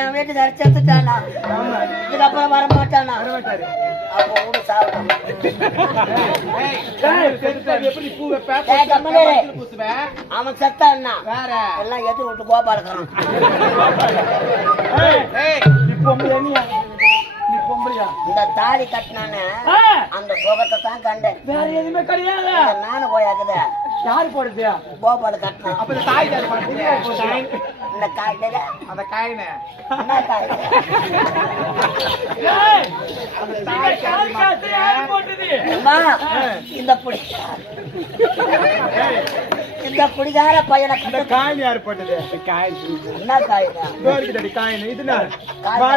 என் வீட்டுக்கார செத்துட்டானா, இதுக்கப்புறம் வர மாட்டானா? அவன் செத்தான்னா எல்லாம் எது விட்டு கோபாலக்காரன். இந்த தாலி கட்டினானே அந்த சோகத்தை தான் கண்டேன். வேற எதுவுமே கிடையாது. நானும் போயாக்குது. யாரு போடுது? கோபால கட்டினான். அப்ப தாய் இந்த காய்கறி அந்த காயின என்ன காய்? இந்த புடி இந்த குடிகார பையனை காயின் யாரு போட்டது? என்ன காய்? காயின் இது காய்